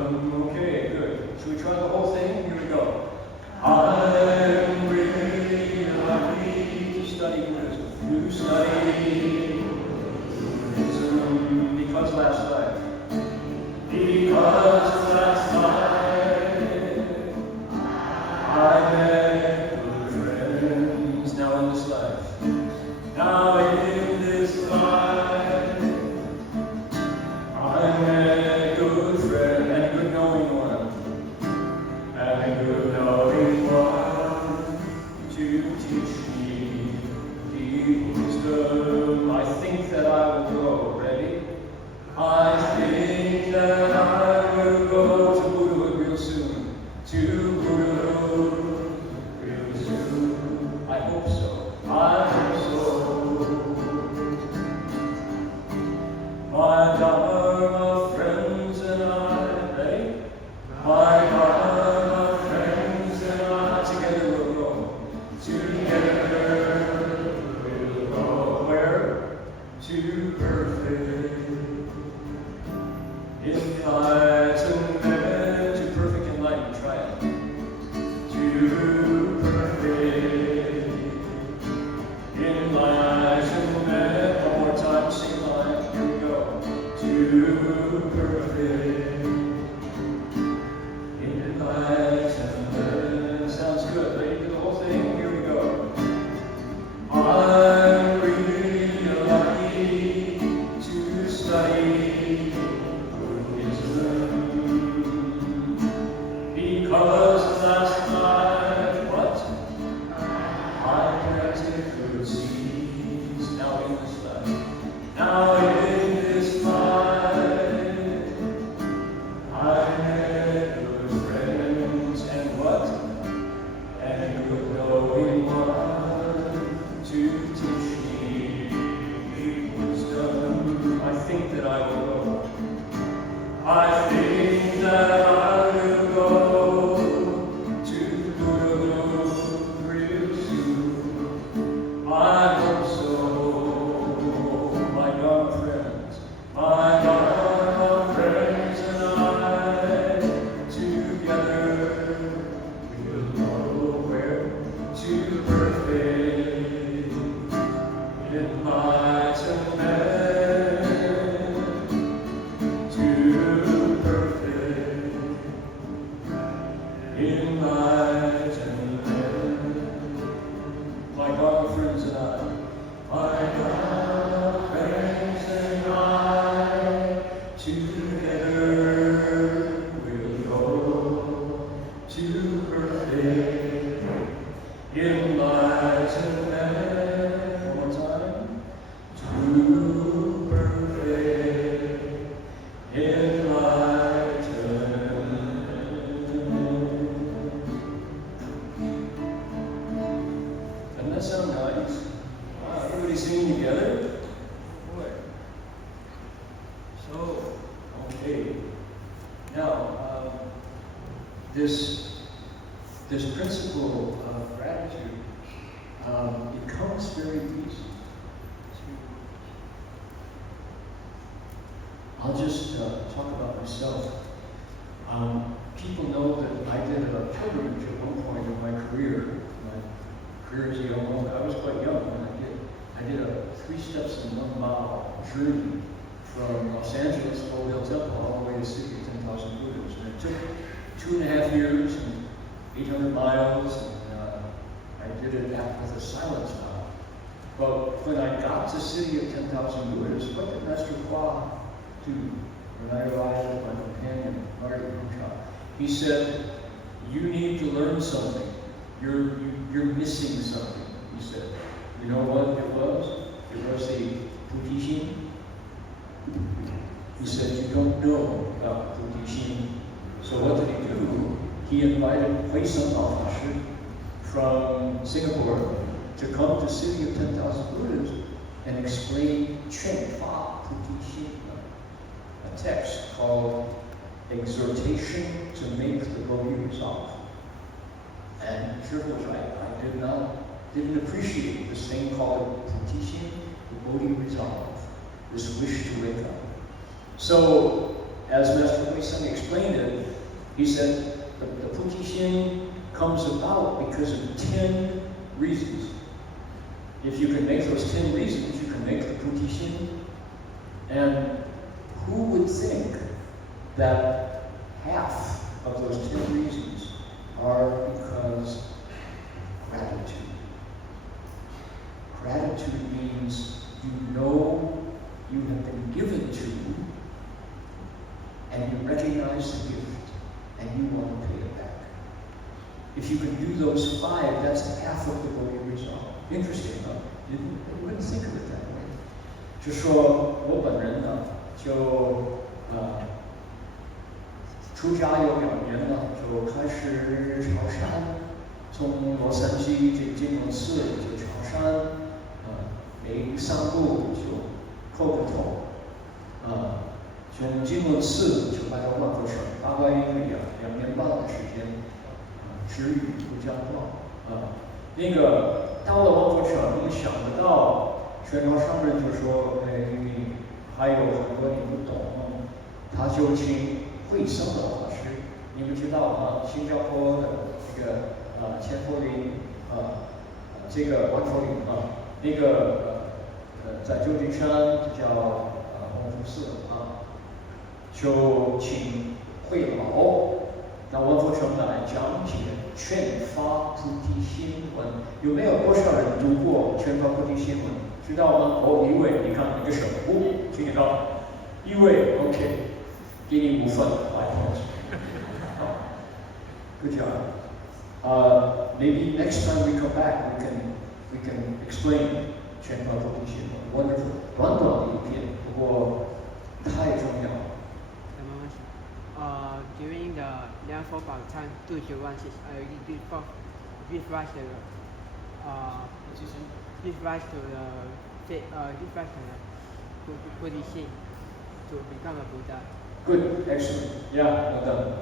Okay, good. Should we try the whole thing? Here we go. I'm really lucky to study Buddhism. You study Buddhism because last night. Because last night I met good friends. Now in this life. Now in this life I met a good friend and good knowing one. And a good knowing one to teach me wisdom. I think that I will go. Ready? I think that I will go to Buddhahood real soon. To Buddhahood real soon. I hope so. I hope so. My Dharma friends and I, ready? My Dharma friends and I, together we'll go. Together we'll go. Where? To perfect enlightenment. To perfect enlightenment. Try it. To perfect enlightenment. One more time, sing line. Here we go. To perfect enlightenment. Sounds good. Ready to do the whole thing? Here we go. I'm really lucky to study Buddhism because last night, what? I planted good seeds. Now in this life. Now in this life I met good friends and what? And a good knowing one to teach me wisdom. I think that I will go. I think that I will go to Buddhahood real soon. I hope so. My Dharma friends and I, together we'll go where? To perfect enlightenment. To perfect enlightenment. My Dharma friends and I, my Dharma friends and I, together we'll go to perfect enlightenment. One more time. To perfect enlightenment. Doesn't that sound nice? Everybody singing together? Boy. So, okay. Now, this principle of gratitude, it comes very easy. I'll just talk about myself. People know that I did a pilgrimage at one point in my career. My career as a young monk. I was quite young when I did a 3 steps and 1 mile journey from Los Angeles, Holy Hill Temple, all the way to the city of 10,000 Buddhas. And it took 2.5 years and 800 miles, and I did it with a silence vow. But when I got to the city of 10,000 Buddhas, what did Master Hua do? When I arrived with my companion, Margaret Rucha, he said, "You need to learn something. You're missing something," he said. You know what it was? It was the Putishin. He said, "You don't know about Putishin." So what did he do? He invited Hui Seng officer from Singapore to come to the city of 10,000 Buddhas and explain Chen Fa Putishin, a text called Exhortation to Make the Bodhi Resolve. And Sure was right. I didn't appreciate this thing called Putishin, the Bodhi Resolve, this wish to wake up. So as Master Hui Sung explained it, he said the Puti-Xin comes about because of 10 reasons. If you can make those 10 reasons, you can make the Puti-Xin. And who would think that half of those 10 reasons are because gratitude. Gratitude means you know you have been given to, and you recognize the gift, and you want to pay it back. If you can do those 5, that's half of the Bodhi resolve. Interesting, huh? You wouldn't think of it that way. 就说我本人呢，就出家有2年了，就开始朝山，从洛杉矶这金龙寺就朝山，每3步就叩个头，从金龙寺就来到万佛省，大概因为2年半的时间，止语不讲话，那个到了万佛省，你想得到，全朝上人就说，哎，还有很多你不懂，他就请慧生的法师，你们知道啊，新加坡的这个千佛林，这个万佛林那个在旧金山叫弘福寺就请慧老到万佛省来讲解劝发菩提心文。有没有多少人读过劝发菩提心文？知道吗？一位，你看你的手，听得到？一位 ，OK， 给你5分，5 points。Good job. Maybe next time we come back, we can explain 全法菩提心文 ，wonderful， 短短的一篇，不过太重要了。During the Liang Fo Bao Tan 2916, I already give rise to the position to become a Buddha. Good, excellent, yeah, well done.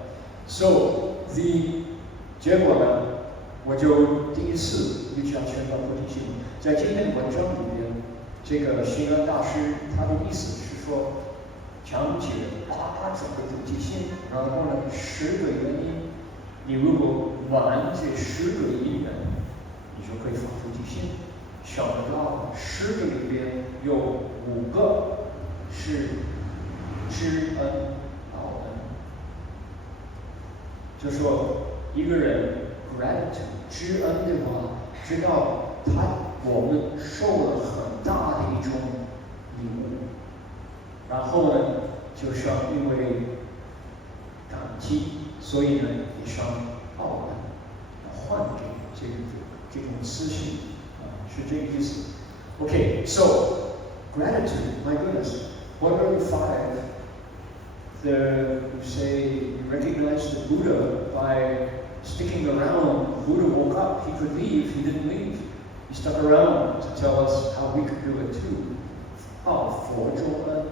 So 结果呢，我就第一次遇见全法菩提心。在今天的文章里面，这个心安大师他的意思是说，讲解8种的菩提心，然后呢10个原因，你如果完这10个因缘，你就可以发菩提心。想不到10个里边有5个是知恩报恩，就说一个人 gratitude 知恩的话，知道我们受了很大的一种礼物，然后呢，就是因为感激，所以呢也想报恩，换给这种私心是这个意思。Okay, so gratitude, my goodness, what are the 5? You say you recognize the Buddha by sticking around. Buddha woke up, he could leave, he didn't leave. He stuck around to tell us how we could do it too. For Zhong'en.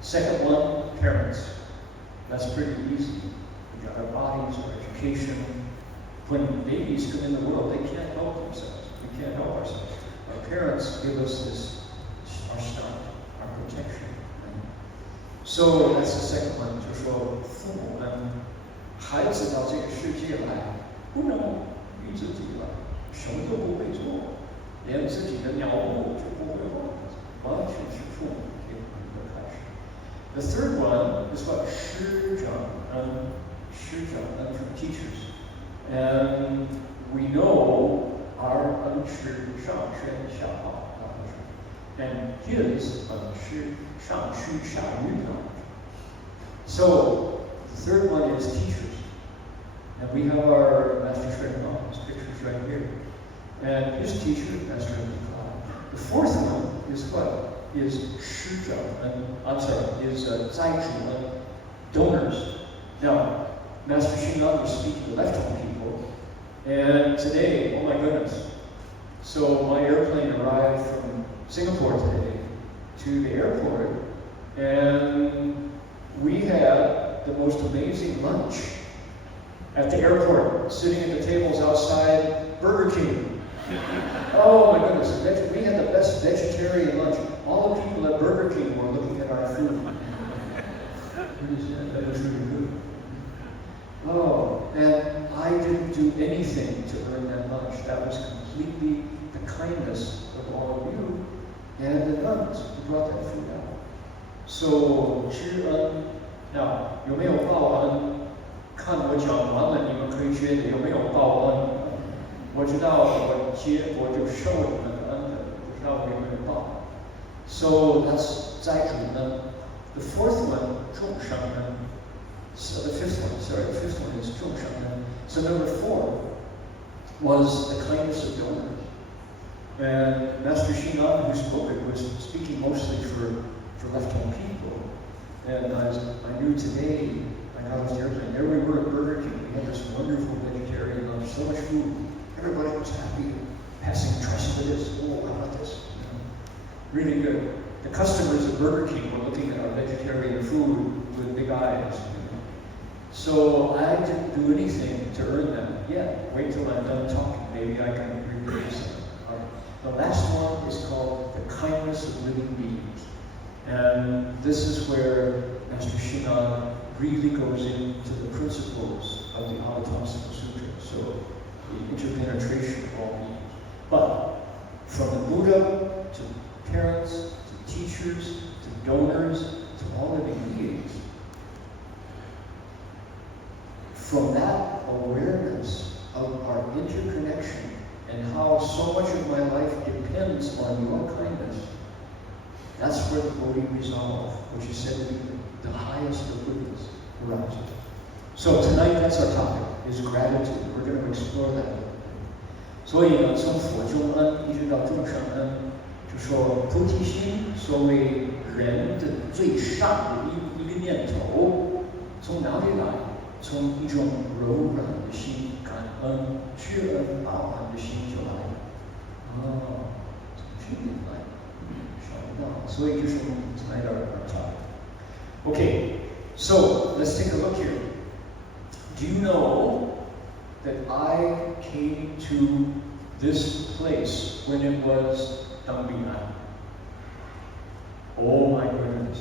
Second one, parents. That's pretty easy. We got our bodies, our education. When babies come in the world, they can't help themselves. We can't help ourselves. Our parents give us our start, our protection. So that's the second one. 就说父母们，孩子到这个世界来，不能依自己了，什么都不会做，连自己的尿布就不会换，完全是父母给我们的开始。The third one is what 师长恩 from teachers, and we know our 恩师上身下报。And his 是上虚下愚的。So the third one is teachers, and we have our Master Shui's pictures right here, and his teacher, Master Hui. The fourth one is what? Is 师长恩 I'm sorry, is 斋主恩 donors. Now, Master Xingang was speaking to left-hand people, and today, oh my goodness. So my airplane arrived from Singapore today to the airport, and we had the most amazing lunch at the airport, sitting at the tables outside Burger King. Oh my goodness, we had the best vegetarian lunch. All the people at Burger King were looking at our food. Understand? That was really good. Oh, and I didn't do anything to earn that much. That was completely the kindness of all of you and the nuns who brought that food out. So, 知恩 now 有没有报恩？看我讲完了，你们可以觉得有没有报恩？我知道我就受你们的恩的，不知道我有没有报。So that's 斋主呢。The fourth one 众生呢。So the fifth one is 众生呢。So number 4 was the kindness of donors. And Master Xing'an, who spoke it, was speaking mostly for left-hand people. And I knew today, I got off the airplane, there we were at Burger King. We had this wonderful vegetarian lunch, so much food. Everybody was happy, passing trust for this. Oh, how about this? Really good. The customers at Burger King were looking at our vegetarian food with big eyes. So I didn't do anything to earn them yet. Wait till I'm done talking. Maybe I can reproduce them. The last one is called the kindness of living beings. And this is where Master Xing'an really goes into the principles of the Avatamsaka Sutra. So the interpenetration of all beings. But from the Buddha to parents, to teachers, to donors, to all living beings, from that awareness of our interconnection and how so much of my life depends on your kindness, that's where the Bodhi resolve, which is said to be the highest of Buddhas, arises. So tonight, that's our topic, is gratitude. We're going to explore that. 所以呢，从佛中恩一直到众生恩，就说菩提心，所谓人的最上的一个念头，从哪里来？从一种柔软的心，感恩、知恩报恩的心就来了。哦，从这里来，想不到，所以就是我们tonight our topic. Okay, so let's take a look here. Do you know that I came to this place when it was Dambingan? Oh my goodness.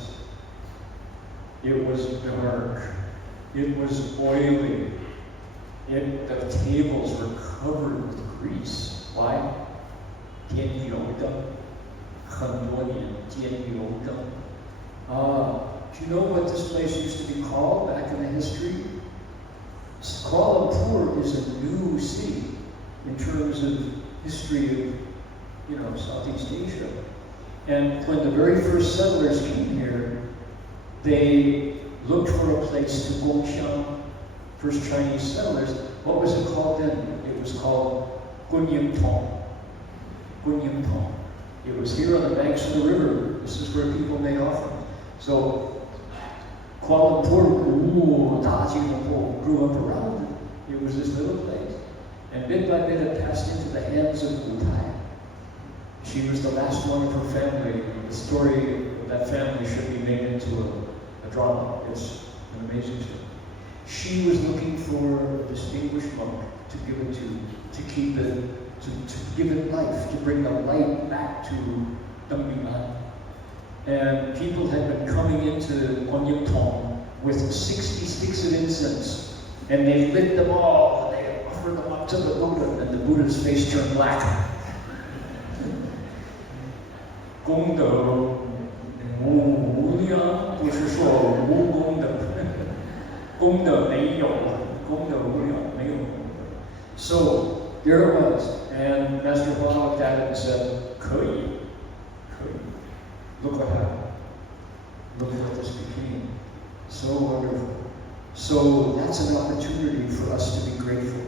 It was dark. It was oily. The tables were covered with grease. Why? 煎油灯，很多年煎油灯。Do you know what this place used to be called back in the history? Kuala Lumpur is a new city in terms of history of, Southeast Asia. And when the very first settlers came here, they looked for a place to Gongxiang. First Chinese settlers. What was it called then? It was called Gunyingtong. Gunyingtong. It was here on the banks of the river. This is where people made offerings. So Kuala Lumpur, grew up around it. It was this little place. And bit by bit it passed into the hands of Wu Tai. She was the last one of her family. The story of that family should be made into a drama. It's an amazing story. She was looking for a distinguished monk to give it to keep it, to give it life, to bring the light back to Dambingan. And people had been coming into Gunyingtong with 60 sticks of incense, and they lit them all, and they offered them up to the Buddha, and the Buddha's face turned black. 功德无量，不是说无功德，功德没有，功德无量，没有功德。So there it was, and Master Huang looked at it and said, 可以。 Look what happened. Look what this became. So wonderful. So that's an opportunity for us to be grateful.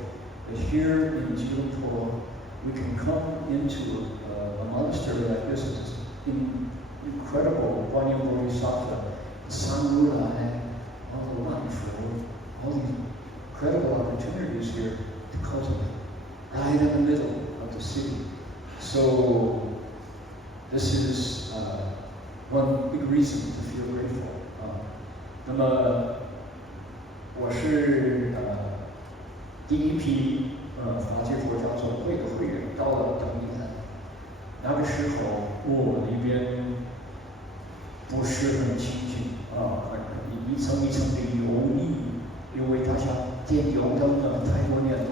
That here in Jilpo, we can come into a monastery like this. It's incredible. Guanyin Bodhisattva, Sanrulai, all the wonderful, all these incredible opportunities here to cultivate. Right in the middle of the city. So this is one big reason to feel grateful. 那么我是第一批法界佛教总会的会员，到了等比兰。那个时候我那边不是很清净一层一层的油腻，因为他想点油灯呢，太多年了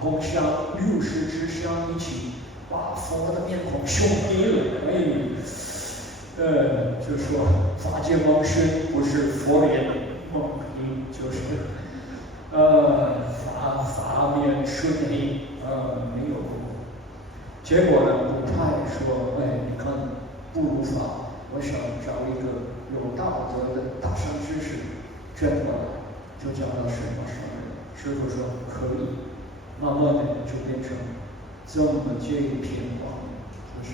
供香60支香一起，把佛的面孔凶黑了，就说法界蒙身不是佛脸蒙黑，就是法面顺黑没有。结果呢，古太说，你看不如法，我想找一个有道德的大善知识捐过来，就叫他师父上人。师父说可以，慢慢的就变成这么这一片光明，就是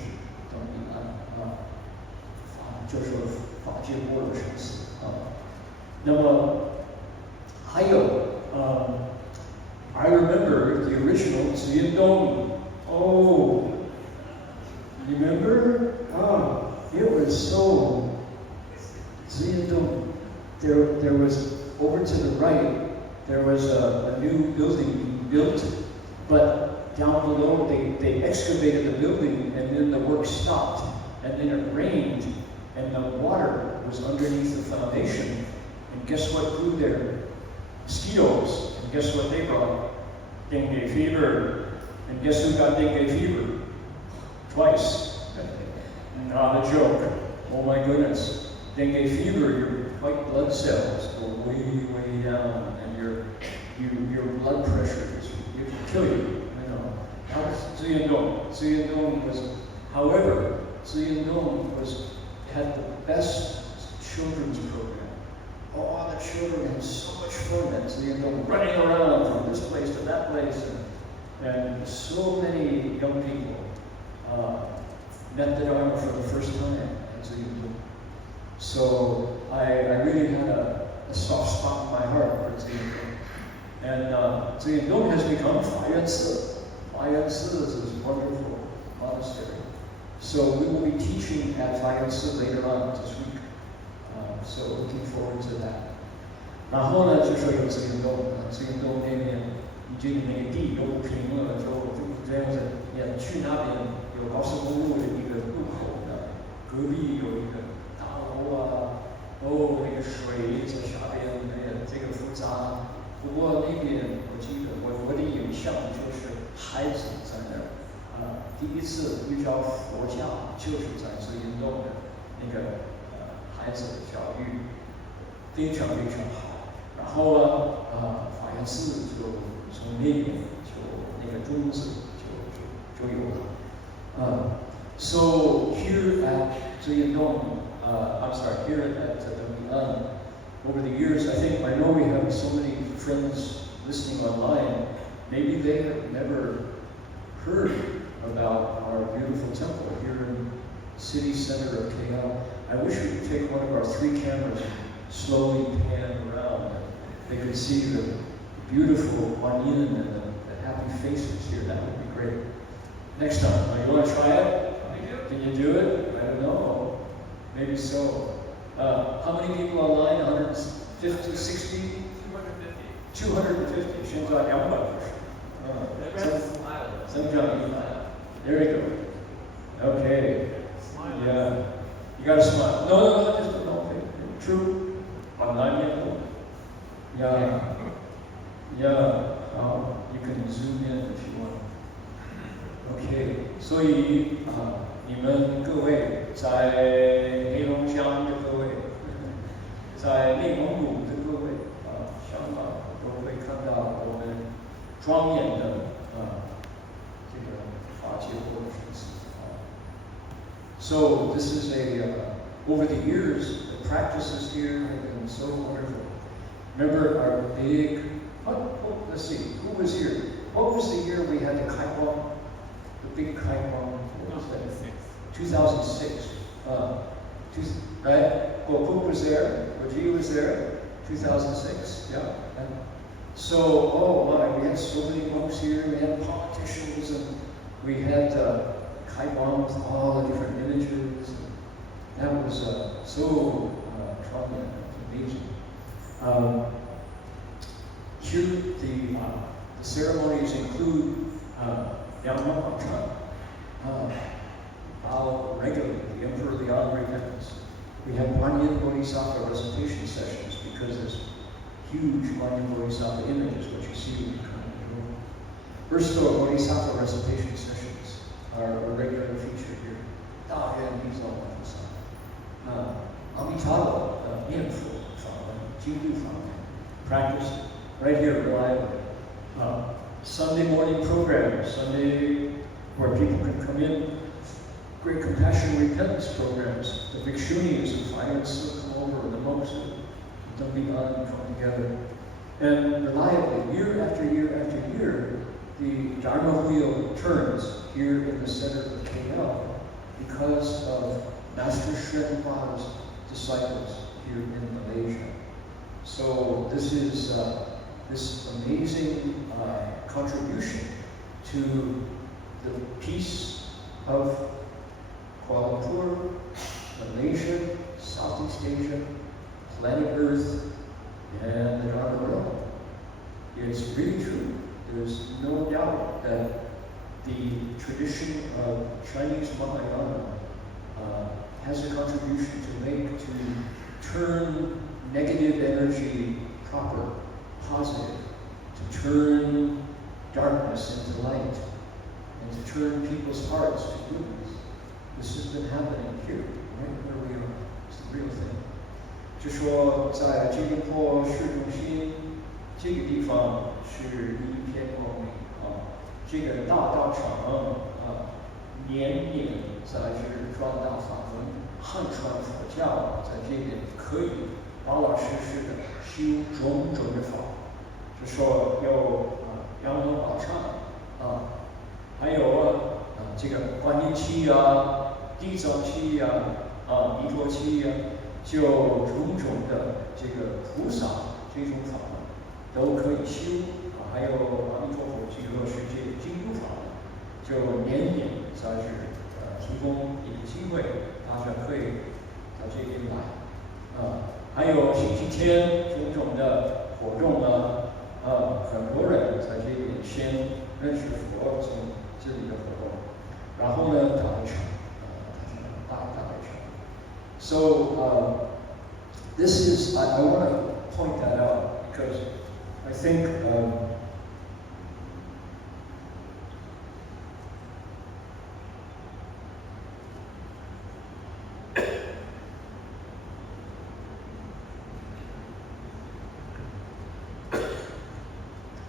等彼岸就是法界般若生死那么还有I remember the original Ziyendong. Oh, remember? It was so Ziyendong. There was over to the right. There was a new building being built, but down below they excavated the building, and then the work stopped, and then it rained, and the water was underneath the foundation. And guess what grew there? Mosquitoes. And guess what they brought? Dengue fever. And guess who got dengue fever? Twice. Not a joke. Oh my goodness. Dengue fever, your white blood cells go way, way down, and your blood pressure it can kill you. That was Ziyendong. Ziyendong was, however, Ziyendong had the best children's program. Oh, the children had so much fun at Ziyendong, running around from this place to that place, and so many young people met the Dharma for the first time at Ziyendong. So I really had a soft spot in my heart for Ziyendong. And Ziyendong has become Fayansi. Fayansi is this wonderful monastery. So we will be teaching at Fayansi later on this week. So looking forward to that. 然后呢，就说有自行动，自行动那边已经那个地都不平了，就这样子，也去那边有高速公路的一个路口的，隔壁有一个大楼那个水在下边，这个复杂。不过那边我记得我的印象就是孩子在那儿第一次遇到佛教就是在自行动的那个。孩子的教育非常非常好，然后呢，法源寺就从那边就那个宗旨就有了。So here at Ziyendong, here at Damian, over the years, I know we have so many friends listening online. Maybe they have never heard about our beautiful temple here in the city center of KL. I wish we could take one of our 3 cameras and slowly pan around. They could see the beautiful Guan Yin and the happy faces here. That would be great. Next time, you want to try it? Can you do it? I don't know. Maybe so. How many people online? 150, 60? 250. 现在200增长100. There you go. Okay. Yeah. You gotta smile. No, just no. True. Online. Yeah. You can zoom in if you want. Okay. 所以你们各位在黑龙江的各位，在内蒙古的各位香港都会看到我们庄严的这个法界般若生死。So this is over the years, the practices here have been so wonderful. Remember our big, let's see, who was here? What was the year we had the Kaiwang? The big Kaiwang? What was that? 2006. Right? Well, Poop was there. Raji was there. 2006. Yeah. And so, oh my, we had so many monks here. We had politicians, and we had Kaiwang with all the different images. That was so troubling, amazing. Here, the ceremonies include Bow regularly, the Emperor of the Honorary Heavens. We have Guanyin Bodhisattva recitation sessions because there's huge Guanyin Bodhisattva images, what you see when you come in the door. First of all, Bodhisattva recitation sessions are a regular feature here. 大愿地藏菩萨，阿弥陀佛的念佛法门、经律法门 practice right here reliably. Sunday morning program, Sunday where people can come in. Great compassion repentance programs. The bhikshunis and friars come over, and the monks don't be on and come together. And reliably, year after year after year, the Dharma wheel turns here in the center of KL because of Master Shenhua's disciples here in Malaysia. So this is this amazing contribution to the peace of Kuala Lumpur, Malaysia, Southeast Asia, planet Earth, and the Dharma realm. It's really true. There's no doubt that the tradition of Chinese Mahayana has a contribution to make to turn negative energy proper, positive, to turn darkness into light, and to turn people's hearts to goodness. This has been happening here, right where we are. It's the real thing. 就说在吉隆坡市中心这个地方是一片光明这个大道场年年在这传达法门，汉传佛教在这边可以老老实实的修种种的法，就说有阳明宝忏还有这个观音期地藏期弥陀期就种种的这个菩萨这种法门都可以修还有阿弥陀佛极乐世界经书法门，就年年在这提供一个机会，大家可以到这边来还有星期天种种的活动很多人在这边先认识佛，从这里的活动，然后呢打一场大一场。So this is, I want to point that out because I think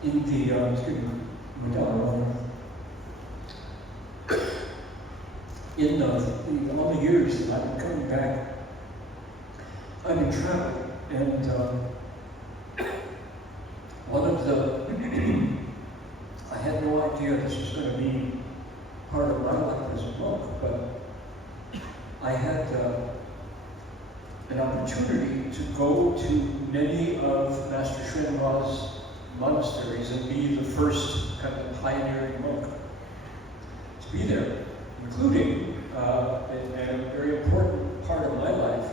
in the, excuse me, in all the years that I've been coming back, I've been traveling, and one of the, I had no idea this was going to be part of my life as a monk, but I had an opportunity to go to many of Master Shenhua's monasteries and be the first kind of pioneering monk to be there, including a very important part of my life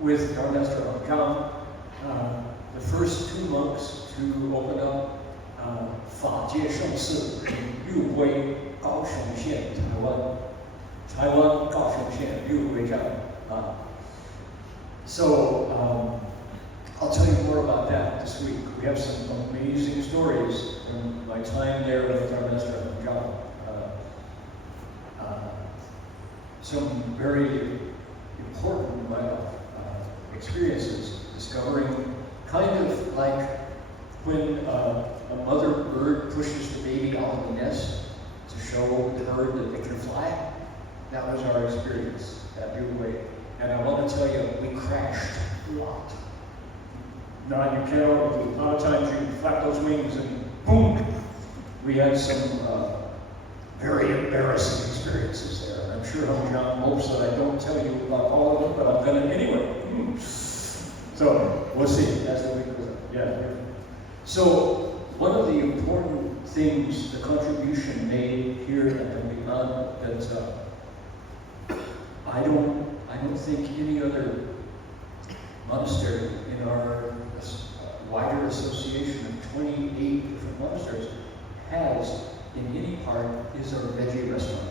with our Master Angkang, the first two monks to open up 法界圣寺六龟高雄县台湾高雄县六龟站So I'll tell you more about that this week. We have some amazing stories from my time there with our Master Angkang. Some very important experiences, discovering kind of like when a mother bird pushes the baby out of the nest to show the bird that it can fly. That was our experience at Uruguay. And I want to tell you, we crashed a lot. Now you can't, a lot of times you flap those wings and boom! We had some very embarrassing experiences there. I'm sure John hopes that I don't tell you about all of them, but I'm going to anyway. So we'll see as the week goes on. Yeah. So one of the important things, the contribution made here at the Milan, that I don't think any other monastery in our wider association of 28 different monasteries has in any part is our veggie restaurant.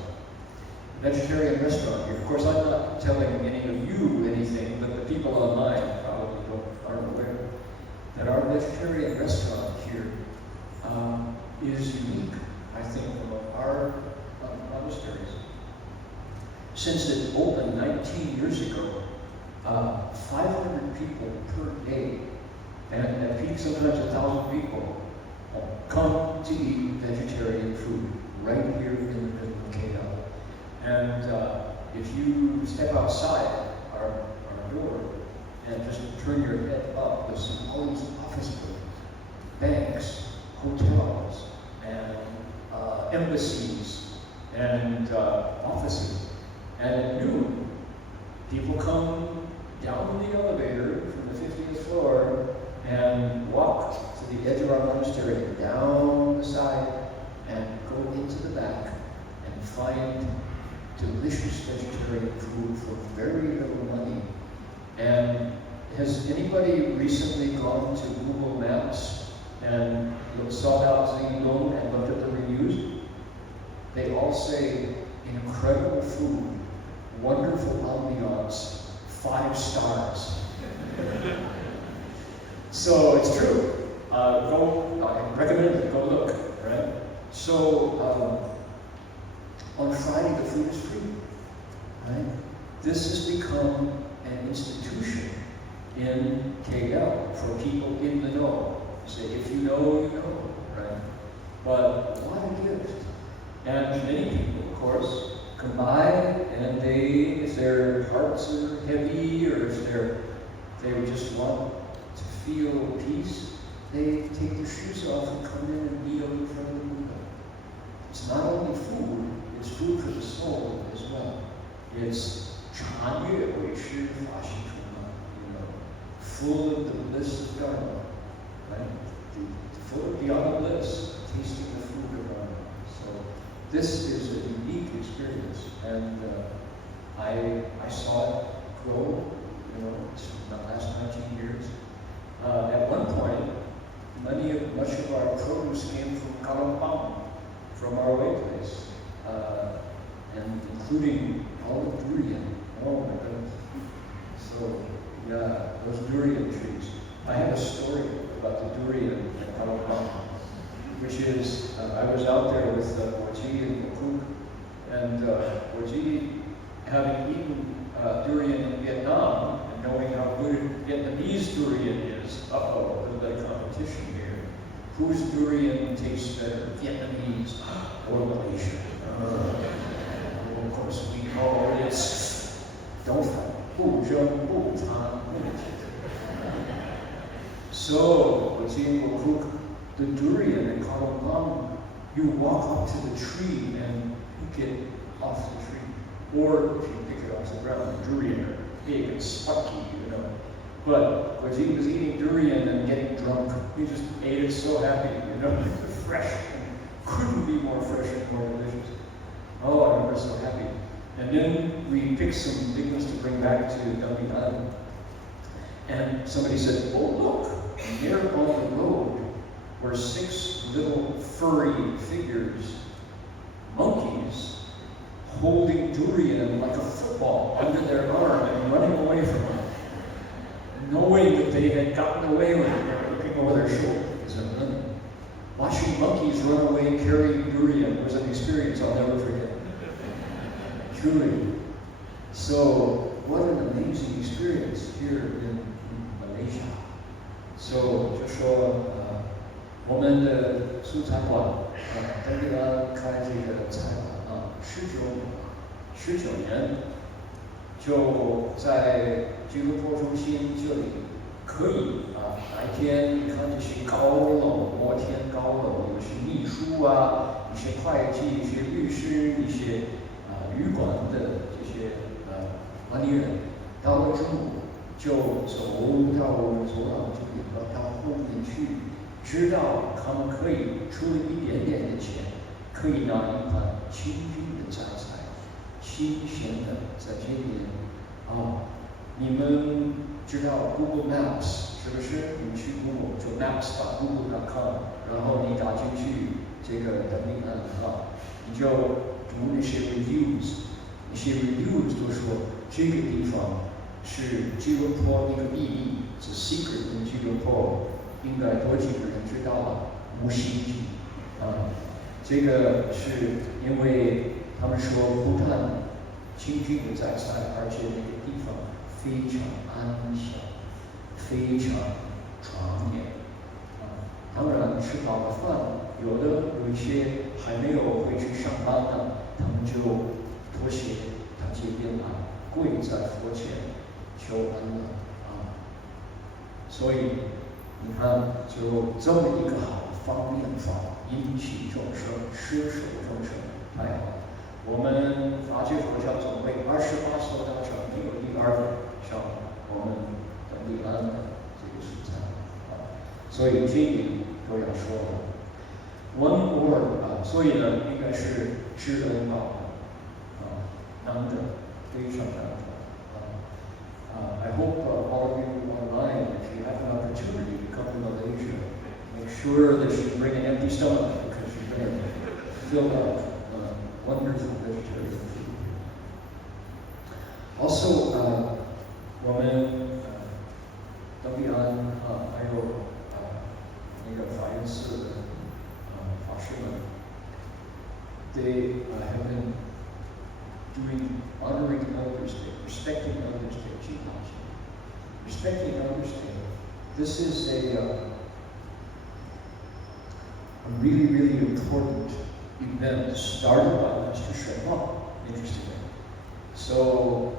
Vegetarian restaurant here. Of course, I'm not telling any of you anything, but people online probably aren't aware that our vegetarian restaurant here is unique, I think, among our monasteries. Since it opened 19 years ago, 500 people per day, and at peak sometimes 1,000 people, come to eat vegetarian food right here in the middle of KL. And if you step outside our door and just turn your head up, you'll see all these office buildings, banks, hotels, and embassies, and offices. And at noon, people come down the elevator from the 50th floor and walk to the edge of our monastery, down the side, and go into the back and find delicious vegetarian food for very little money. And has anybody recently gone to Google Maps and sought out Zilong and looked at the reviews? They all say incredible food, wonderful ambiance, 5 stars. So it's true. I recommend it. Go look. Right. So on Friday the food is free. Right. This has become an institution in KL for people in the know. Say, if you know, you know. Right. But what a gift. And many people, of course, come by and they, if their hearts are heavy or if they just want to feel peace, they take their shoes off and come in and kneel in front of the Buddha. It's not only food, it's food for the soul as well. It's 禅悦为师法喜充满, full of the bliss of Dharma, right? Full of beyond bliss, tasting the food of Dharma. So this is a unique experience, and I saw it grow, the last 19 years. At one point, much of our produce came from Kalampang, from our way place, and including all the durian. Oh my goodness. So, yeah, those durian trees. I have a story about the durian at Kalampang, which is, I was out there with Guoji and Makuk, and Guoji, having eaten durian in Vietnam, and knowing how good Vietnamese durian is, a little bit of competition here. Whose durian tastes better, Vietnamese or Malaysian? Of course, we know it's don't fight. So, Guoji and Makuk, the durian in Kalampang, you walk up to the tree and pick it off the tree. Or if you pick it off the ground, the durian are big and spunky, But Guoji was eating durian and getting drunk. He just ate it so happy, fresh. Couldn't be more fresh and more delicious. Oh, I remember so happy. And then we picked some big ones to bring back to Dumping Island. And somebody said, oh look, and there on the road were 6 little furry figures, monkeys, holding durian like a football under their arm and running away from it, knowing that they had gotten away with it, looking over their shoulder. Watching monkeys run away carrying durian was an experience I'll never forget. Truly. So, what an amazing experience here in Malaysia. So, 就说我们的素餐馆在这个开这个餐馆19年，就在吉隆坡中心这里可以白天你看这些高楼，摩天高楼，有些秘书啊，一些会计，一些律师，一些旅馆的这些管理人，到了中午就走到走廊这里到后面去，知道他们可以出了一点点的钱，可以拿一盘清净的榨菜，新鲜的在这边你们知道 Google Maps 是不是？你去 Google 就 maps.google.com， 然后你打进去这个的名单你就读那些 reviews， 那些 reviews 都说这个地方是吉隆坡一个秘密，是 secret 的吉隆坡，应该多几个人知道了，无心机这个是因为他们说不但清净的在在，而且那个地方非常安详，非常庄严当然吃饱了饭，有一些还没有回去上班呢，他们就脱鞋到街边来，跪在佛前求安乐所以你看，就这么一个好的方便法，引起众生，摄受众生，太好了。我们法界佛教总会28所道场没有第二个像我们的利安的这个素材所以这里都要说了。One more 所以呢，应该是知恩报难得，非常难得I hope all of you online, if you have an opportunity to come to Malaysia, make sure that you bring an empty stomach because you're going to fill up wonderful vegetarian food. Also, 我们登彼岸还有那个法源寺的法师们 they have been doing honoring elders day, respecting elders day, respecting elders day. This is a really, really important event started by Master Shen Wang, interestingly. So,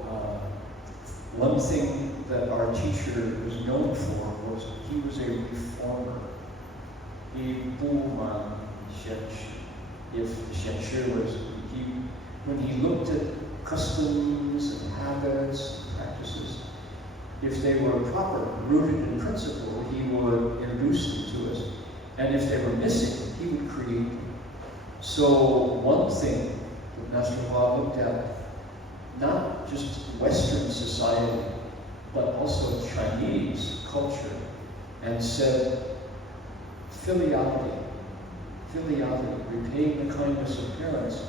one thing that our teacher was known for was he was a reformer. He if Shen was when he looked at customs and habits and practices, if they were proper, rooted in principle, he would introduce them to us. And if they were missing, he would create them. So one thing that Master Hua looked at, not just Western society, but also Chinese culture, and said, filiality, repaying the kindness of parents,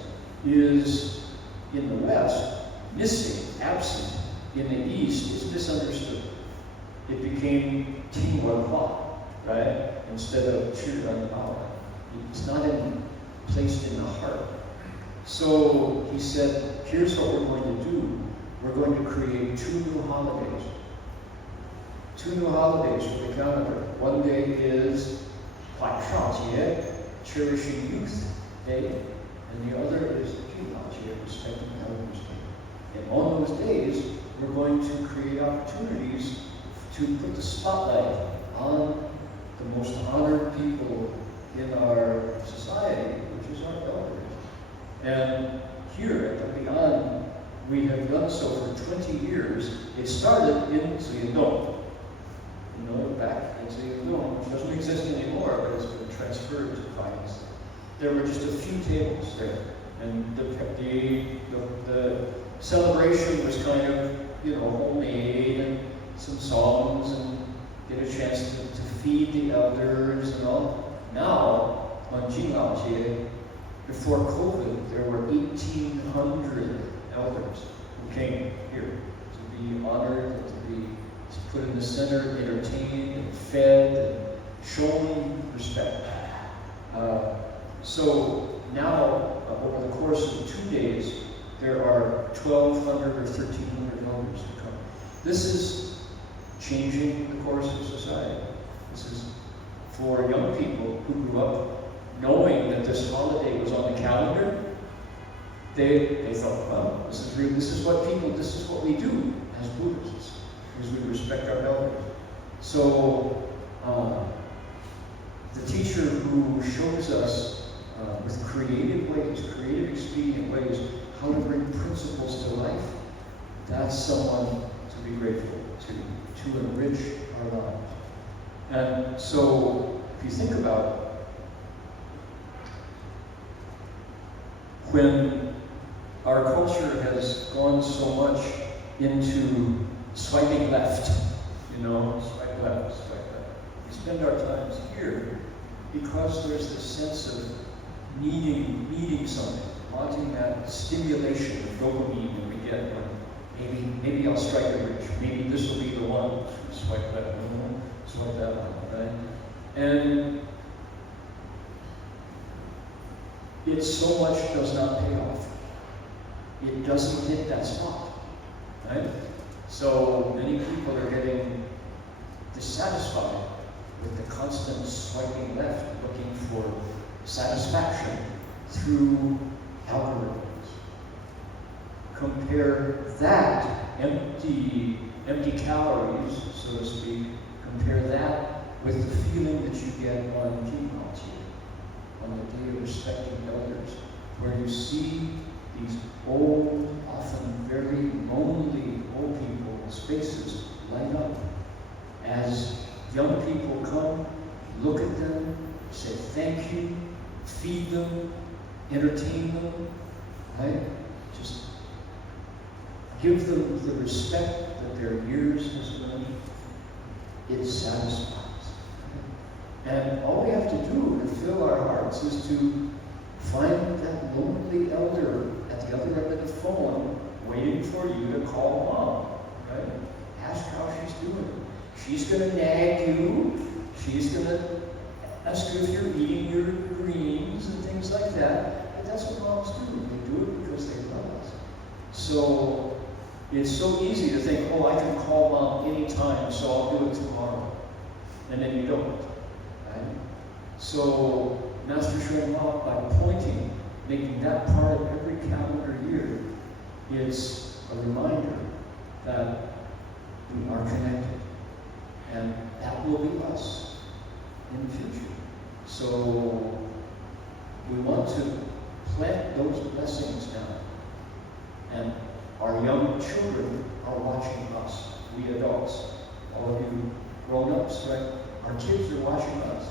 is in the West missing, absent. In the East, it's misunderstood. It became 听文化, right? Instead of 知恩报. It's not placed in the heart. So he said, here's what we're going to do. We're going to create 2 new holidays. 2 new holidays for the calendar. One day is 百少节, cherishing youth day, and the other is 敬老节, respecting elders day. And on those days, we're going to create opportunities to put the spotlight on the most honored people in our society, which is our elders. And here at the Beyond, we have done so for 20 years. It started in Ziyendong. You know, back in Ziyendong, which doesn't exist anymore, but it's been transferred to Finance. There were just a few tables there, and the celebration was kind of, homemade, and some songs, and get a chance to feed the elders and all. Now, on Jinglao Jie, before COVID, there were 1,800 elders who came here to be honored and to be put in the center, entertained and fed and shown respect. So now, over the course of 2 days, there are 1,200 or 1,300 elders who come. This is changing the course of society. This is for young people who grew up knowing that this holiday was on the calendar. They thought, well, this is what we do as Buddhists, is we respect our elders. So the teacher who shows us with creative ways, expedient ways, how to bring principles to life, that's someone to be grateful to enrich our lives. And so, if you think about it, when our culture has gone so much into swiping left, swipe left, swipe left. We spend our times here because there's this sense of needing something, wanting that stimulation of dopamine that we get when maybe I'll strike it rich. Maybe this will be the one. Swipe that one, swipe that one, right? And it so much does not pay off. It doesn't hit that spot, right? So many people are getting dissatisfied with the constant swiping left, looking for satisfaction through algorithms. Compare that empty calories, so to speak, compare that with the feeling that you get on Jingbaoji, on the day of respecting elders, where you see these old, often very lonely old people's faces light up as young people come, look at them, say thank you, feed them, entertain them, right? Just give them the respect that their years has earned. It satisfies. And all we have to do to fill our hearts is to find that lonely elder at the other end of the phone waiting for you to call mom, right? Ask how she's doing. She's going to nag you. She's going to ask you if you're eating your greens and things like that. But that's what moms do. They do it because they love us. So it's so easy to think, oh, I can call mom anytime, so I'll do it tomorrow. And then you don't. Right? So Master Shuang Hao, by pointing, making that part of every calendar year, is a reminder that we are connected. And that will be us in the future. So we want to plant those blessings now. And our young children are watching us, we adults. All of you grown-ups, right? Our kids are watching us.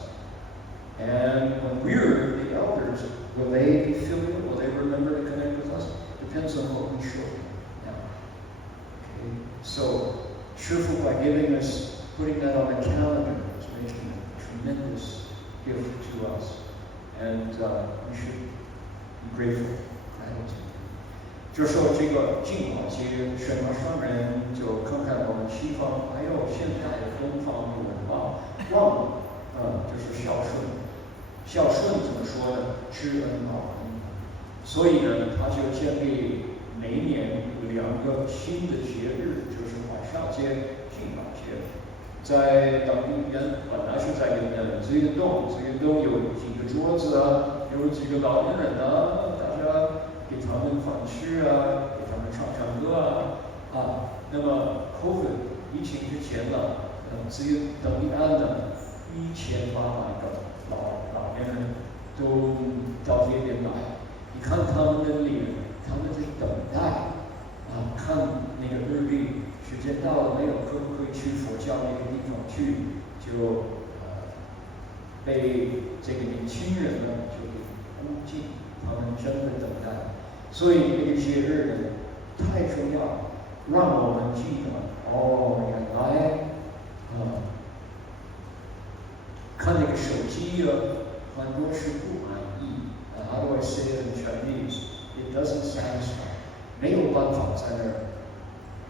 And when we're the elders, will they be filial? Will they remember to connect with us? Depends on what we show them now. Okay? So, Shifu, by giving us, putting that on the calendar, is making a tremendous gift to us. And we should be grateful, gratitude. 就说这个净法节，选到上人就看看我们西方还有现在的东方的文化，忘了，就是孝顺。孝顺怎么说呢？知恩报恩。所以呢，他就建立每年有2个新的节日，就是法孝节、净法节。在当地人本来是在自运动有几个桌子啊，有几个老年人啊，大家给他们放吃啊，给他们唱唱歌啊。那么 COVID 疫情之前呢，自运等一安呢，1800个老年人都到街边来，你看他们的脸，他们在等待看那个日历，时间到了没有？可不可以去佛教那个地方去？就被这个年轻人呢就给估计，他们真的等待。所以这个节日呢太重要，让我们记得原来看那个手机很多是不满意。How do I say it in Chinese? It doesn't satisfy. 没有办法在那儿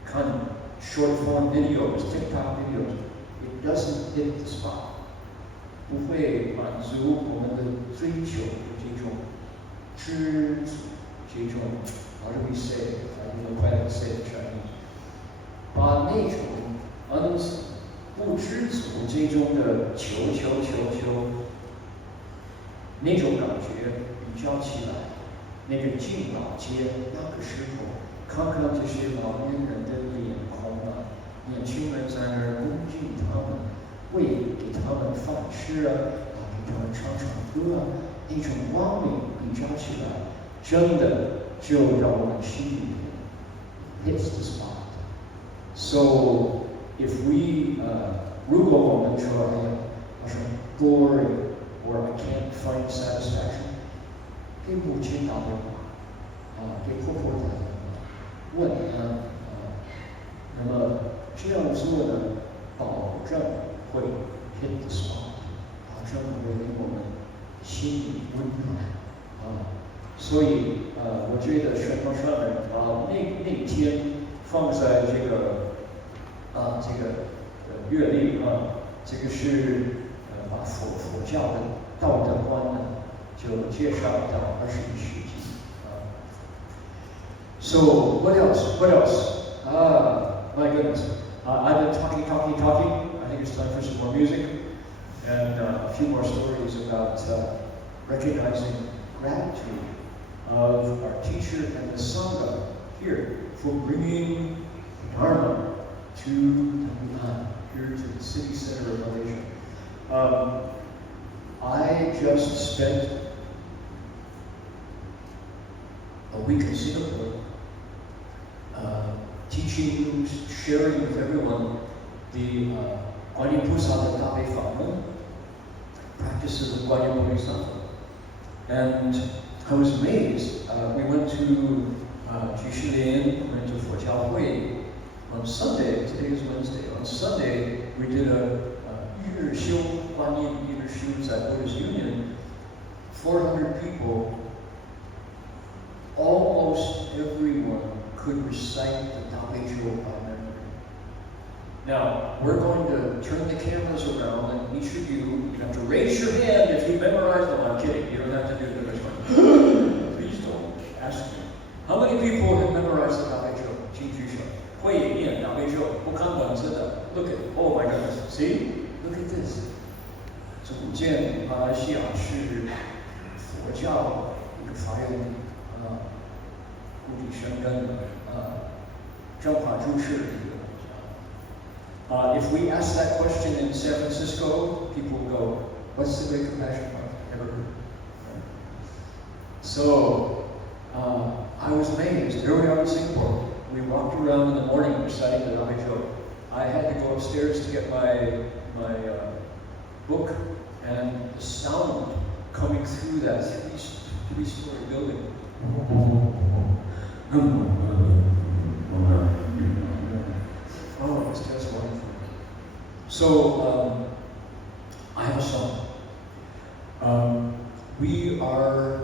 看 short form videos, TikTok videos. It doesn't hit the spot. 不会满足我们的追求的这种知足，这种 how do we say it? I don't know quite how to say it in Chinese. 把那种不知足这种的求，那种感觉比较起来，那个敬老节那个时候，看看这些老年人的脸孔年轻人在那儿恭敬他们，给他们饭吃给他们唱唱歌那种光明比较起来，真的就让我们心里面 hits the spot. So if we 如果我们说glory or I can't find satisfaction, 给母亲打电话给婆婆打电话，问那么这样做呢，保证会 hit the spot， 保证会令我们心里温暖所以我觉得玄奘上人那天放在这个阅历这个是把佛教的道德观呢就介绍到21世纪So what else? What else? My goodness. I've been talking. I think it's time for some more music and a few more stories about recognizing gratitude of our teacher and the Sangha here for bringing Dharma to Wuhan, here to the city center of Malaysia. I just spent a week in Singapore teaching, sharing with everyone the Guanyin Pusa的大悲法门 practices of Guanyin Bodhisattva. And I was amazed. We went to Jishilin, went to Fo Hui. On Sunday, today is Wednesday, on Sunday we did a Yirshu, Guanyin Yirshu at Buddhist Union. 400 people, almost everyone could recite the Dabejo by memory. Now, we're going to turn the cameras around, and each of you have to raise your hand if you memorized them. I'm kidding, you don't have to do the next one. Please don't ask me. How many people have memorized the Dabejo? Look at, oh my goodness, see? Look at this. 组建马来西亚是佛教一个法院故地生根的正法注释的一个国家。If we ask that question in San Francisco, people will go, "What's the Great Compassion Park?" Never heard. So I was amazed. Here we are in Singapore. We walked around in the morning reciting the Dabejo. I had to go upstairs to get my book, and the sound coming through that three-story building. Oh, it's just wonderful. So I have a song. We are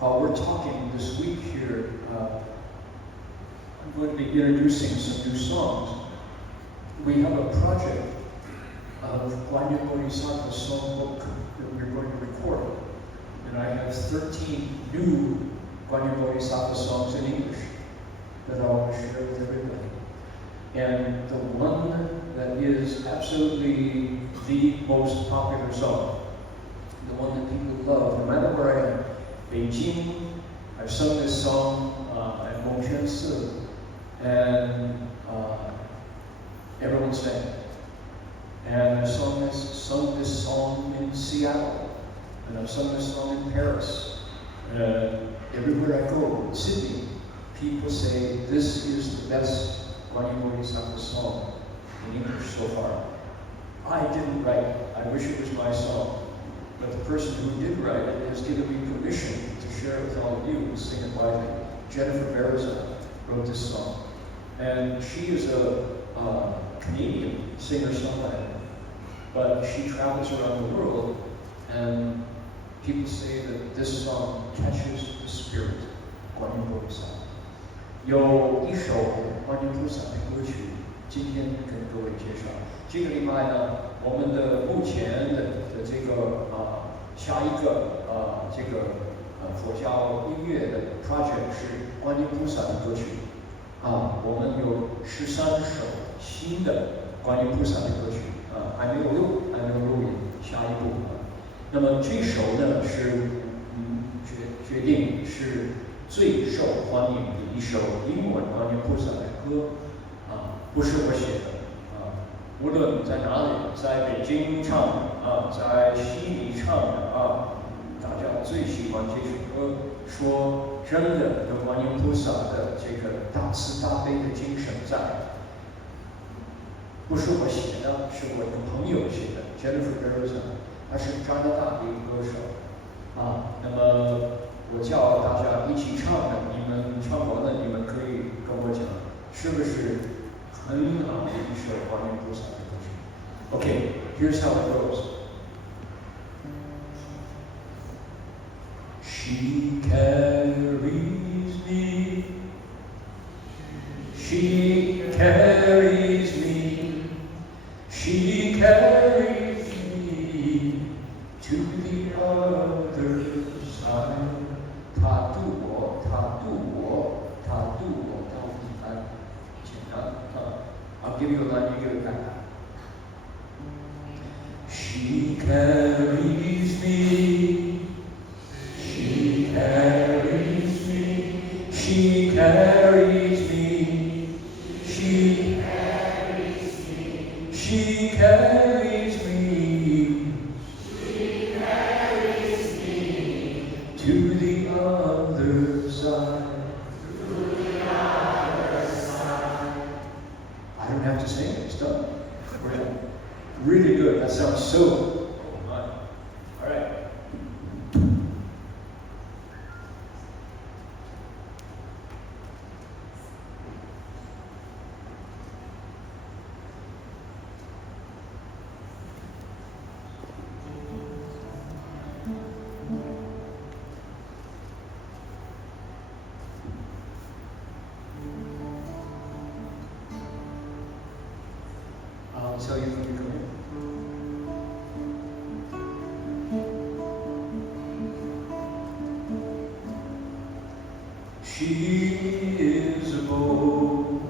while we're talking this week here. I'm going to be introducing some new songs. We have a project of Guanyin Bodhisattva songbook that we're going to record. And I have 13 new Guanyin Bodhisattva songs in English that I'll share with everybody. And the one that is absolutely the most popular song, the one that people love, no matter where I am, Beijing, I've sung this song at Mengquan Si, and everyone sang it. And I've sung this song in Seattle, and I've sung this song in Paris. Everywhere I go, Sydney, people say this is the best Guanyin Bodhisattva song in English so far. I didn't write it. I wish it was my song. But the person who did write it has given me permission to share it with all of you and sing it widely. Jennifer Berza wrote this song. And she is a Canadian singer-songwriter. But she travels around the world, and people say that this song catches the spirit of Guanyin Bodhisattva. 有一首观音菩萨的歌曲，今天跟各位介绍。这个礼拜呢，我们的目前的这个下一个佛教音乐的 project 是观音菩萨的歌曲。我们有13首新的观音菩萨的歌曲还没有录影，下一步那么这首呢是决定是最受欢迎的一首英文观音菩萨的歌不是我写的无论在哪里，在北京唱的在悉尼唱的大家最喜欢这首歌，说真的有观音菩萨的这个大慈大悲的精神在。不是我写的，是我的朋友写的 ，Jennifer Berza， 她是加拿大的一个歌手那么我叫大家一起唱的，你们唱完了，你们可以跟我讲，是不是很好的一首观音菩萨的歌曲 ？Okay, here's how it goes. She carries me. She to the other side. 他渡我，他渡我，他渡我到彼岸。简单I'll give you a line, you give it back. She carries me. She carries me. She carries me. She carries me. She carries me. She carries me to the other side. To the other side. I don't have to sing it. It's done. We're done. Really good. That sounds so. Oh my. All right. I'll tell you when you come in. She is a bow.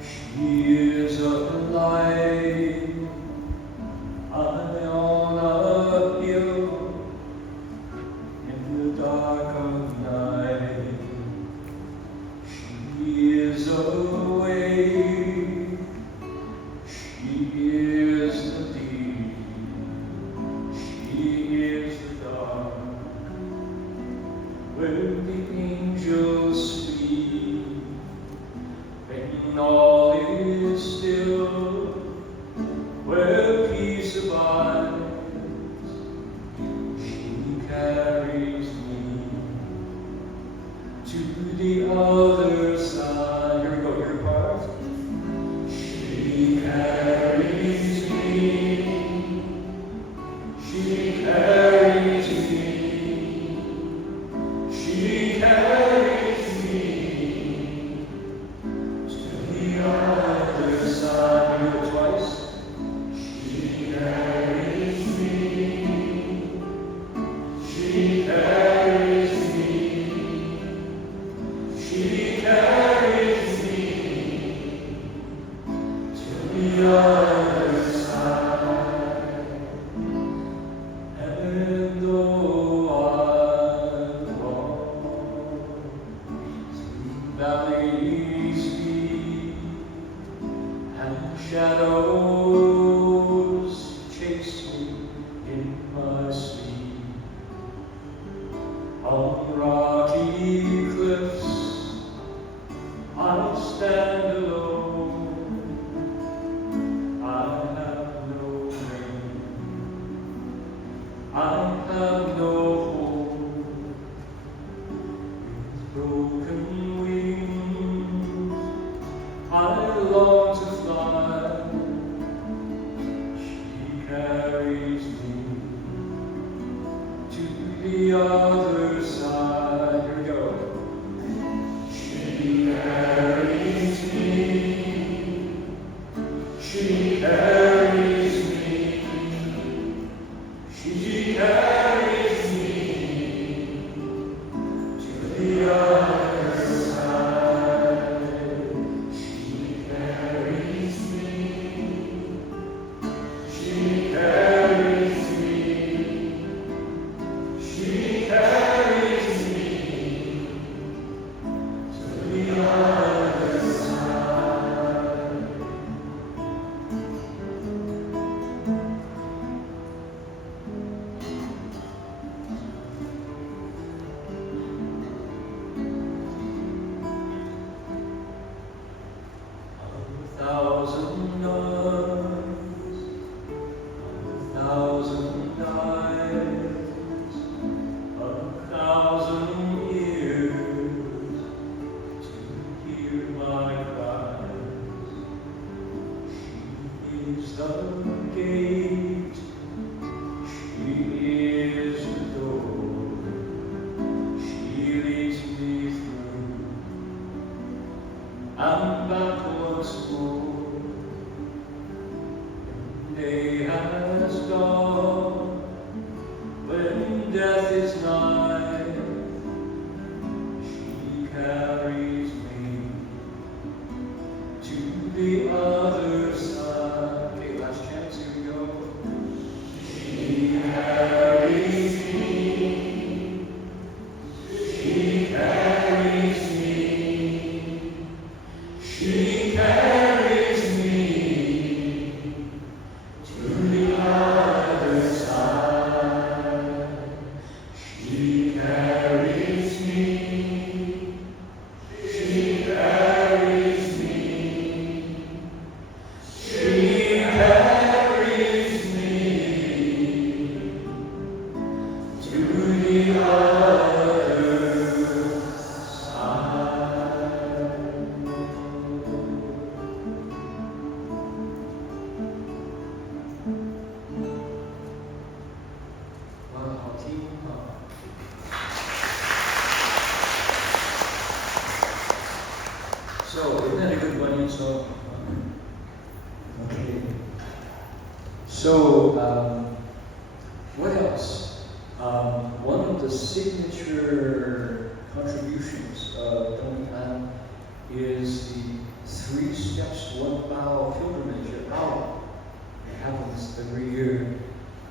She is a light. I'm on a hill in the dark of night. She is a way. She is the deep. She is the dark. Where the angels sleep, when all is still, where peace abides, she carries me to the other side. Here we go, your part. She carries me. She carries me. She carries me to the other side. You do it twice. She carries me. She carries me. She carries me to the other side. And though I walk through valleys deep and shadows chase me in my sleep, on rocky cliffs I stand alone. I have no name. I have no hope. With broken wings, I long to fly. She carries me to the other side. Here we go. She carries me. She carries me. She carries me to the other side. She carries me. She carries me. She carries me to the other side. 听So, isn't that a good one? So, okay. So, what else? One of the signature contributions of Dong An is the 3 steps, 1 bow pilgrimage at Lao. It happens every year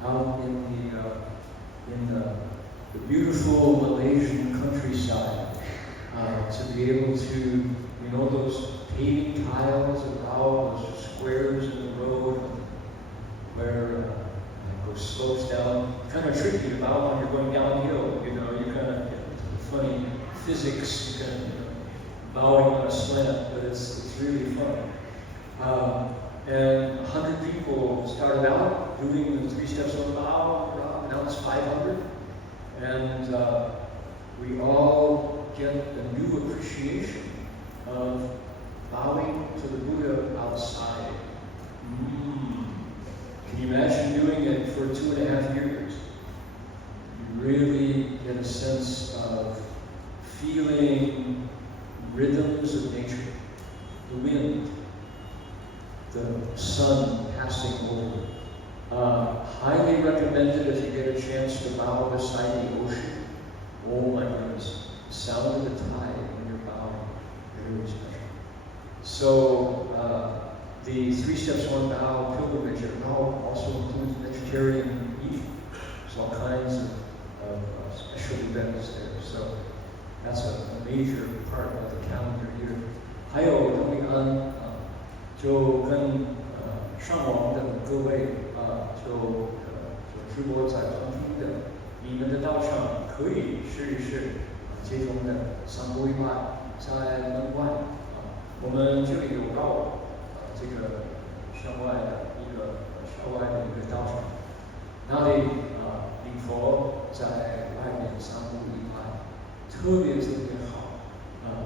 out in the beautiful Malaysian countryside. To be able to, those paving tiles about those squares in the road where it slopes down. Kind of tricky to bow when you're going downhill. You kind of get funny physics. You kind of bowing on a slant, but it's really fun. And 100 people started out doing the 3 steps on bow. Now it's 500, and we all get a new appreciation of bowing to the Buddha outside. Can you imagine doing it for 2.5 years? You really get a sense of feeling rhythms of nature, the wind, the sun passing over. Highly recommended if you get a chance to bow beside the ocean. Oh my goodness, sound of the tide when you're bowing, very special. So the 3 steps 1 bow pilgrimage at Lao also includes vegetarian eating. There's all kinds of special events there. So that's a major part of the calendar year. 还有东平安就跟上网的各位就直播在旁听的，你们的道场可以试一试这种的三皈拜在门外我们这里有到这个校外的一个道场，那里礼佛在外面三皈拜，特别好，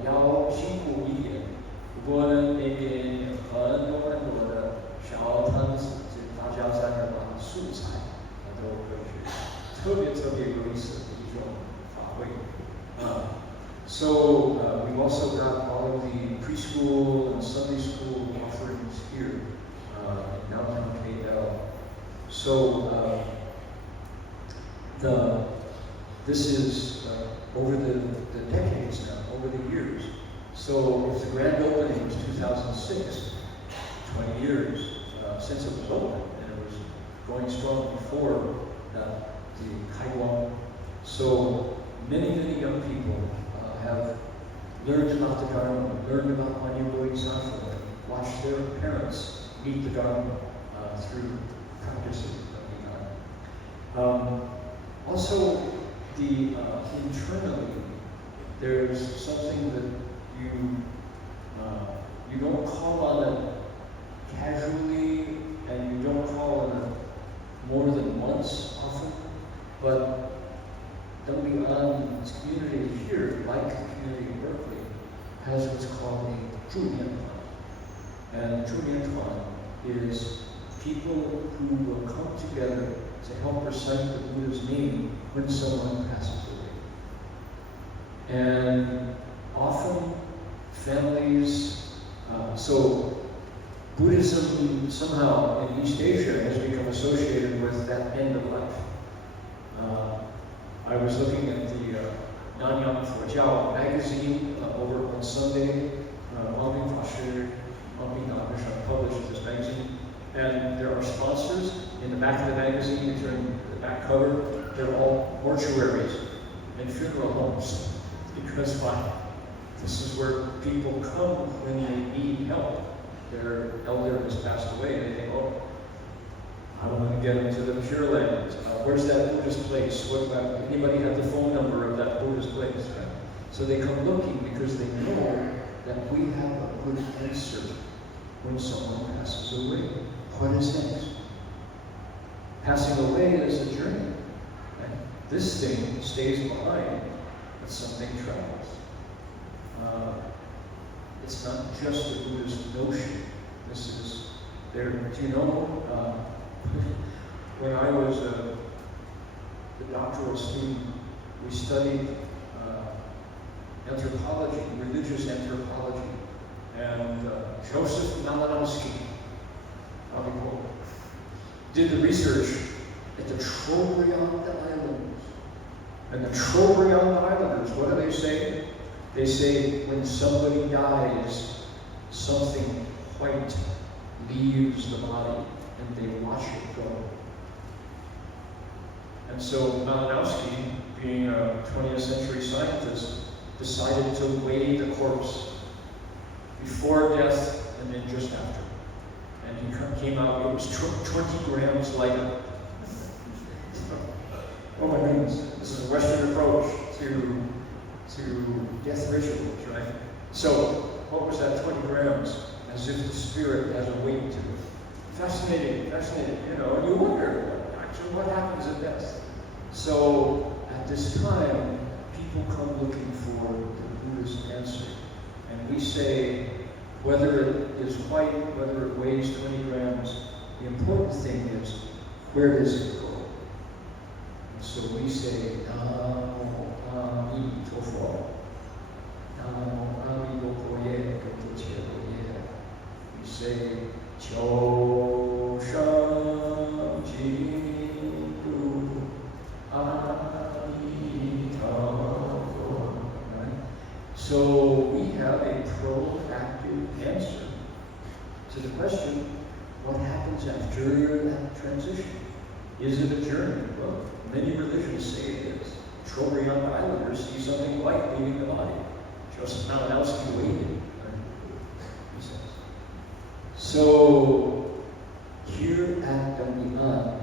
要辛苦一点。不过呢，那边有很多的小摊子，大家在那把素材都可以去，特别有意思的一种法会。So we've also got all of the preschool and Sunday school offerings here in downtown KL. So this is over the decades now, over the years. So if the grand opening was 2006, 20 years since it was opened, and it was going strong before the Kaiwan. So many young people have learned about the Dharma, learned about Manipuri Sanfo, and watched their parents meet the Dharma through practicing of the Dharma. Also, internally, there's something that you don't call on it casually, and you don't call on it more than once often, but Dong An's community here, like the community in Berkeley, has what's called a Zhu Nian Tuan. And Zhu Nian Tuan is people who will come together to help recite the Buddha's name when someone passes away. And often families, so Buddhism somehow in East Asia has become associated with that end of life. I was looking at the Nanyang Forjiao magazine over on Sunday. Mangping Fashi, Mangping Dageshan published this magazine. And there are sponsors in the back of the magazine. You turn the back cover, they're all mortuaries and funeral homes. Because why? This is where people come when they need help. Their elder has passed away and they think, oh, I want to get them to the Pure Land. Where's that Buddhist place? What about, anybody have the phone number of that Buddhist place? Right? So they come looking because they know that we have a good answer when someone passes away. What is next? Passing away is a journey. Right? This thing stays behind, but something travels. It's not just a Buddhist notion. This is there. Do you know? When I was the doctoral student, we studied anthropology, religious anthropology, and Joseph Malinowski, did the research at the Trobriand Islands. And the Trobriand Islanders, what do they say? They say when somebody dies, something white leaves the body and they watch it go. And so Malinowski, being a 20th century scientist, decided to weigh the corpse before death and then just after. And he came out, it was 20 grams lighter. Oh my goodness, this is a Western approach to death rituals, right? So, what was that 20 grams? As if the spirit has a weight to it. Fascinating, you know, and you wonder, actually, what happens at death? So, at this time, people come looking for the Buddhist answer. And we say, whether it is white, whether it weighs 20 grams, the important thing is, where does it go? And so we say, Namo Ami Tofo. Namo Ami Gokoye Gokoche. We say, Cho Shang Jiru Ami Tofo. So we have a proactive answer to the question, what happens after that transition? Is it a journey? Well, many religions say it is. Trobriand Islanders see something white leaving the body. Joseph Malinowski waited. He says. So, here at Damian,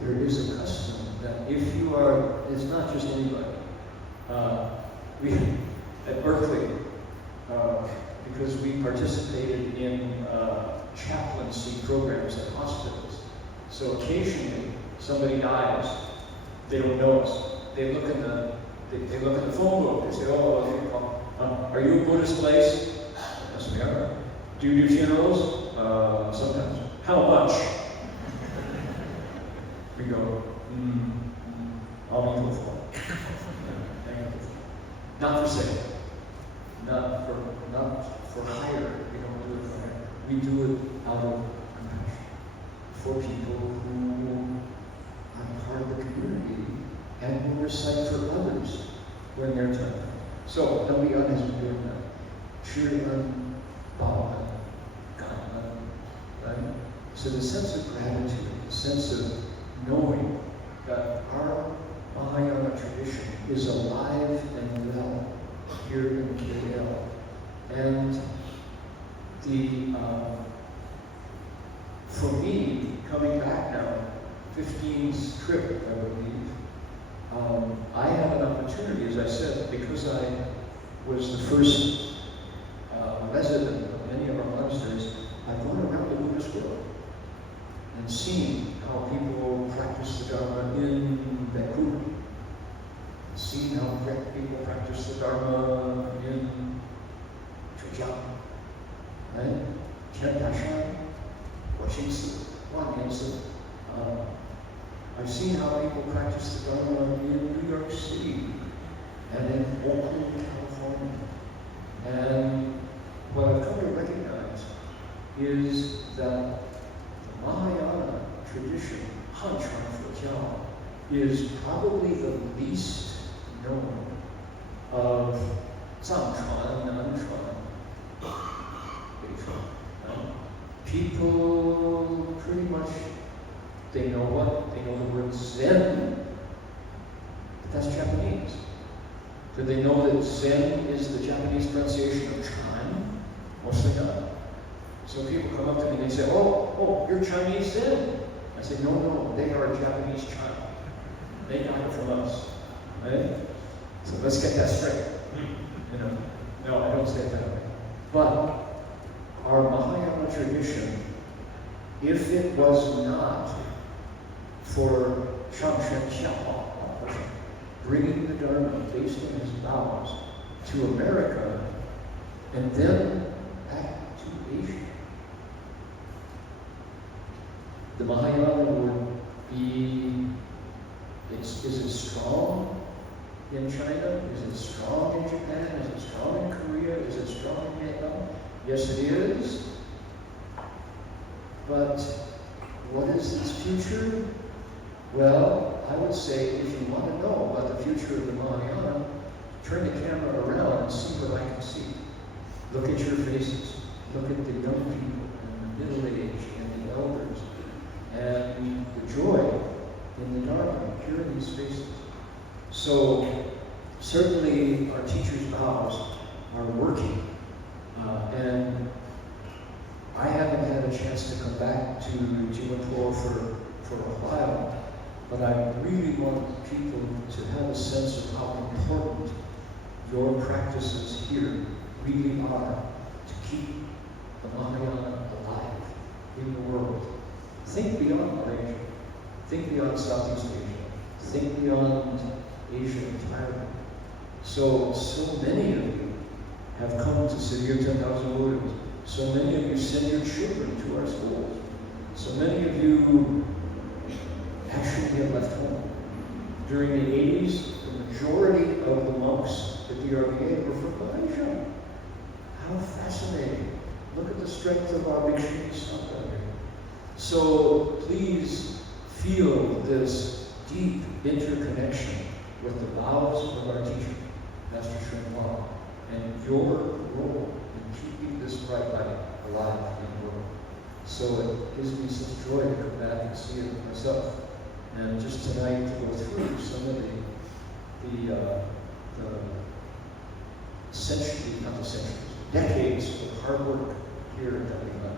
there is a custom that if you are, it's not just anybody. We at Berkeley, because we participated in chaplaincy programs at hospitals. So occasionally, somebody dies, they don't know us. They look in the phone book. They say, "Oh, are you a Buddhist place?" Yes, we are. Do you do funerals? Sometimes. How much? We go, I'll be hopeful. Not for sale. Not for hire. We don't do it for hire. We do it out of compassion for people who are part of the community and who recite for others when they're done. So, Damian has been doing that. Shriman, Bhavan, Ganan, right? So the sense of gratitude, the sense of knowing that our Mahayana tradition is alive and well here in KL. And for me, coming back now, 15th trip, I believe, I have an opportunity, as I said, because I was the first resident of many of our monasteries. I've gone around the Buddhist world and seen how people practice the Dharma in Vancouver, seen how people practice the Dharma in Zhejiang, right? Tiantashan, Huaxingsi, Huanyansi. I've seen how people practice the Dharma in New York City and in Oakland, California. And what I've come to recognize is that the Mahayana tradition, Hanchuan Fujiao, is probably the least known of Zangchuan, Nanchuan, Beichuan. People pretty much, they know what? They know the word Zen, but that's Japanese. Do they know that Zen is the Japanese pronunciation of Chan? Mostly not. So people come up to me and they say, oh, you're Chinese Zen. I say, no, they are a Japanese Chan. They got it from us. Right? So let's get that straight. You know, no, I don't say it that way. But our Mahayana tradition, if it was not for Shangshen Xiaohua, bringing the Dharma based on his vows to America and then back to Asia, the Mahayana would be, it's in China? Is it strong in Japan? Is it strong in Korea? Is it strong in Vietnam? Yes, it is. But what is its future? Well, I would say if you want to know about the future of the Mahayana, turn the camera around and see what I can see. Look at your faces. Look at the young people and the middle-aged and the elders and the joy in the Dharma here in these faces. So certainly our teachers' vows are working, and I haven't had a chance to come back to Jimapur for a while, but I really want people to have a sense of how important your practices here really are to keep the Mahayana alive in the world. Think beyond Malaysia. Think beyond Southeast Asia. Think beyond Asia entirely. So many of you have come to Sri 10,000 Buddhas. So many of you send your children to our schools. So many of you actually have left home. During the 80s, the majority of the monks at the RBA were from Malaysia. How fascinating. Look at the strength of our Bhikshu Sangha here. So please feel this deep interconnection with the vows of our teacher, Master Shenhua, and your role in keeping this bright light alive in the world. So it gives me such joy to come back and see it myself. And just tonight to go through some of the decades of hard work here in Taliban.